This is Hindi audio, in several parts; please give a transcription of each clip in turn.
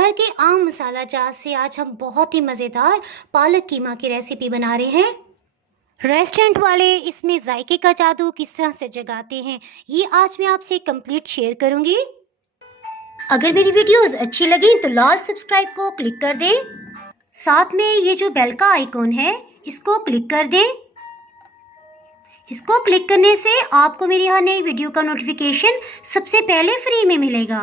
घर के आम मसाला जात से आज हम बहुत ही मज़ेदार पालक कीमा की रेसिपी बना रहे हैं। रेस्टोरेंट वाले इसमें जायके का जादू किस तरह से जगाते हैं, ये आज मैं आपसे कंप्लीट शेयर करूंगी। अगर मेरी वीडियोस अच्छी लगी तो लाल सब्सक्राइब को क्लिक कर दें। साथ में ये जो बेल का आइकॉन है इसको क्लिक कर दें। इसको क्लिक करने से आपको मेरी हर नई वीडियो का नोटिफिकेशन सबसे पहले फ्री में मिलेगा।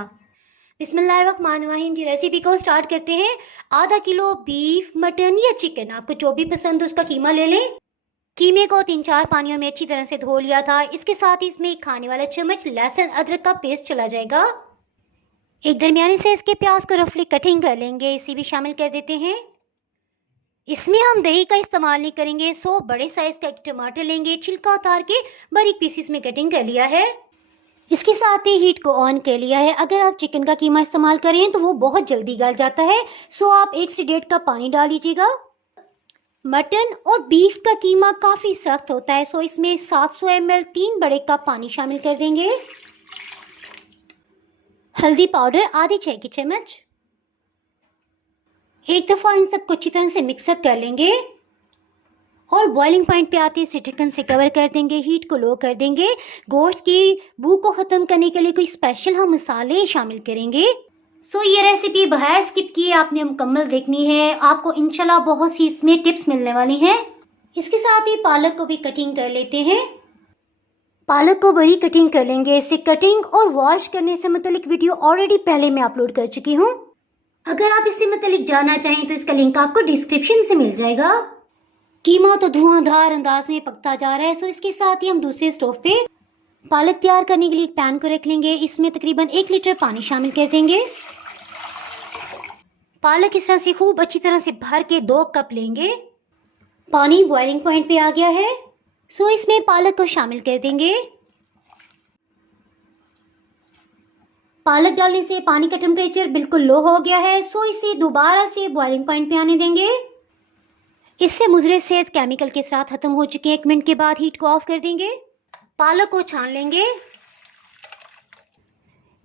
बिस्मिल्लाहिर्रहमानिर्रहीम जी, रेसिपी को स्टार्ट करते हैं। आधा किलो बीफ, मटन या चिकन, आपको जो भी पसंद हो उसका कीमा ले लें। कीमे को 3-4 पानियों में अच्छी तरह से धो लिया था। इसके साथ ही इसमें एक खाने वाला चम्मच लहसुन अदरक का पेस्ट चला जाएगा। एक दरमियानी साइज के प्याज को रफली कटिंग कर लेंगे, इसे भी शामिल कर देते हैं। इसमें हम दही का इस्तेमाल नहीं करेंगे। 100 बड़े साइज का एक टमाटर लेंगे, छिलका उतार के बारीक पीसेस में कटिंग कर लिया है। इसके साथ ही हीट को ऑन कर लिया है। अगर आप चिकन का कीमा इस्तेमाल करें तो वो बहुत जल्दी गल जाता है, सो आप 1 से 1.5 कप पानी डाल लीजिएगा। मटन और बीफ का कीमा काफ़ी सख्त होता है, सो इसमें 700 ml 3 बड़े कप पानी शामिल कर देंगे। हल्दी पाउडर आधी चाय की चम्मच। एक दफ़ा इन सबको अच्छी तरह से मिक्सअप कर लेंगे और बॉइलिंग पॉइंट पे आते इसे ढक्कन से कवर कर देंगे। हीट को लो कर देंगे। गोश्त की बू को ख़त्म करने के लिए कोई स्पेशल हम मसाले शामिल करेंगे। सो ये रेसिपी बगैर स्किप किए आपने मुकम्मल देखनी है। आपको इंशाल्लाह बहुत सी इसमें टिप्स मिलने वाली हैं। इसके साथ ही पालक को भी कटिंग कर लेते हैं। पालक को बड़ी कटिंग कर लेंगे। इसे कटिंग और वॉश करने से मतलब वीडियो ऑलरेडी पहले मैं अपलोड कर चुकी हूँ। अगर आप इससे मतलब जानना चाहें तो इसका लिंक आपको डिस्क्रिप्शन से मिल जाएगा। कीमा तो धुआंधार अंदाज में पकता जा रहा है, सो इसके साथ ही हम दूसरे स्टोव पे पालक तैयार करने के लिए एक पैन को रख लेंगे। इसमें तकरीबन 1 लीटर पानी शामिल कर देंगे। पालक इस तरह से खूब अच्छी तरह से भर के 2 कप लेंगे। पानी बॉइलिंग पॉइंट पे आ गया है, सो इसमें पालक को शामिल कर देंगे। पालक डालने से पानी का टेम्परेचर बिल्कुल लो हो गया है, सो इसे दोबारा से बॉइलिंग पॉइंट पे आने देंगे। इससे मुज़र सेहत केमिकल के साथ ख़त्म हो चुके हैं। 1 मिनट के बाद हीट को ऑफ कर देंगे। पालक को छान लेंगे।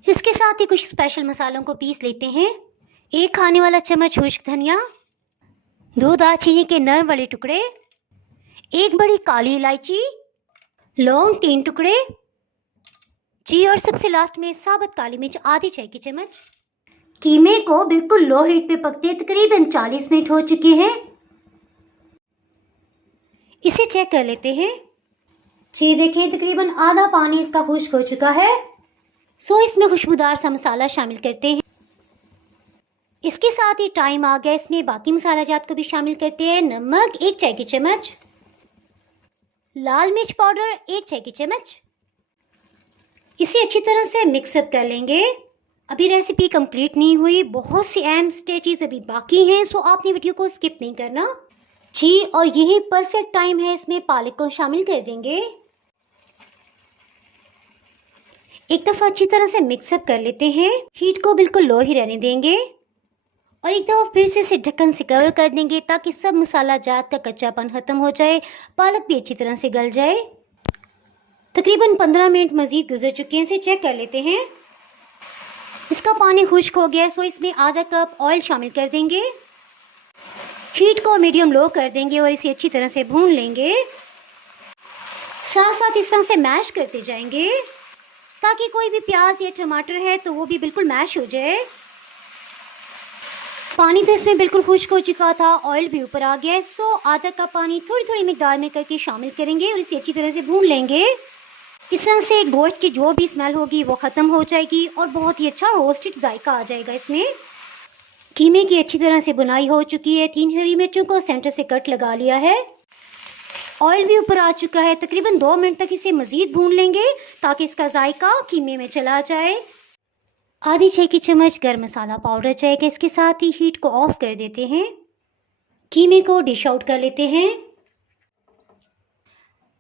इसके साथ ही कुछ स्पेशल मसालों को पीस लेते हैं। 1 खाने वाला चम्मच खुश्क धनिया, 2 दालचीनी के नरम वाले टुकड़े, 1 बड़ी काली इलायची, लौंग 3 टुकड़े जी, और सबसे लास्ट में साबुत काली मिर्च आधी चाय की चम्मच। कीमे को बिल्कुल लो हीट पे पकते तकरीबन 40 मिनट हो चुके हैं। इसे चेक कर लेते हैं। जी देखें, तकरीबन आधा पानी इसका खुश्क हो चुका है, सो इसमें खुशबूदार सा मसाला शामिल करते हैं। इसके साथ ही टाइम आ गया, इसमें बाकी मसाला जात को भी शामिल करते हैं। नमक 1 चाय की चम्मच, लाल मिर्च पाउडर 1 चाय की चम्मच। इसे अच्छी तरह से मिक्सअप कर लेंगे। अभी रेसिपी कंप्लीट नहीं हुई, बहुत सी अहम स्टेजेस अभी बाकी हैं, सो आपने वीडियो को स्किप नहीं करना जी। और यही परफेक्ट टाइम है, इसमें पालक को शामिल कर देंगे। एक दफ़ा अच्छी तरह से मिक्सअप कर लेते हैं। हीट को बिल्कुल लो ही रहने देंगे और एक दफ़ा फिर से इसे ढक्कन से कवर कर देंगे ताकि सब मसाला जात का कच्चापन ख़त्म हो जाए, पालक भी अच्छी तरह से गल जाए। तकरीबन 15 मिनट मज़ीद गुजर चुके हैं। इसे चेक कर लेते हैं। इसका पानी खुश्क हो गया है, सो इसमें आधा कप ऑयल शामिल कर देंगे। हीट को मीडियम लो कर देंगे और इसे अच्छी तरह से भून लेंगे। साथ साथ इस तरह से मैश करते जाएंगे ताकि कोई भी प्याज या टमाटर है तो वो भी बिल्कुल मैश हो जाए। पानी तो इसमें बिल्कुल खुश्क हो चुका था, ऑयल भी ऊपर आ गया है, सो आधा कप पानी थोड़ी थोड़ी मिकदार में करके शामिल करेंगे और इसे अच्छी तरह से भून लेंगे। इस तरह से गोश्त की जो भी स्मेल होगी वो ख़त्म हो जाएगी और बहुत ही अच्छा रोस्टेड जायका आ जाएगा इसमें। कीमे की अच्छी तरह से बुनाई हो चुकी है। 3 हरी मिर्चों को सेंटर से कट लगा लिया है। ऑयल भी ऊपर आ चुका है। तकरीबन 2 मिनट तक इसे मज़ीद भून लेंगे ताकि इसका जायका कीमे में चला जाए। आधी चाय की चम्मच गरम मसाला पाउडर जाएगा। इसके साथ ही हीट को ऑफ कर देते हैं। कीमे को डिश आउट कर लेते हैं।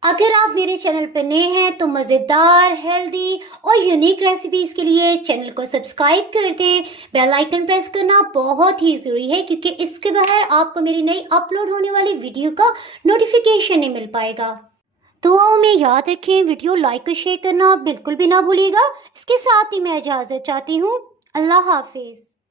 अगर आप मेरे चैनल पर नए हैं तो मज़ेदार, हेल्दी और यूनिक रेसिपीज़ के लिए चैनल को सब्सक्राइब कर दें। बेल आइकन प्रेस करना बहुत ही ज़रूरी है क्योंकि इसके बगैर आपको मेरी नई अपलोड होने वाली वीडियो का नोटिफिकेशन नहीं मिल पाएगा। दुआओं में याद रखें, वीडियो लाइक और शेयर करना बिल्कुल भी ना भूलिएगा। इसके साथ ही मैं इजाज़त चाहती हूँ। अल्लाह हाफिज़।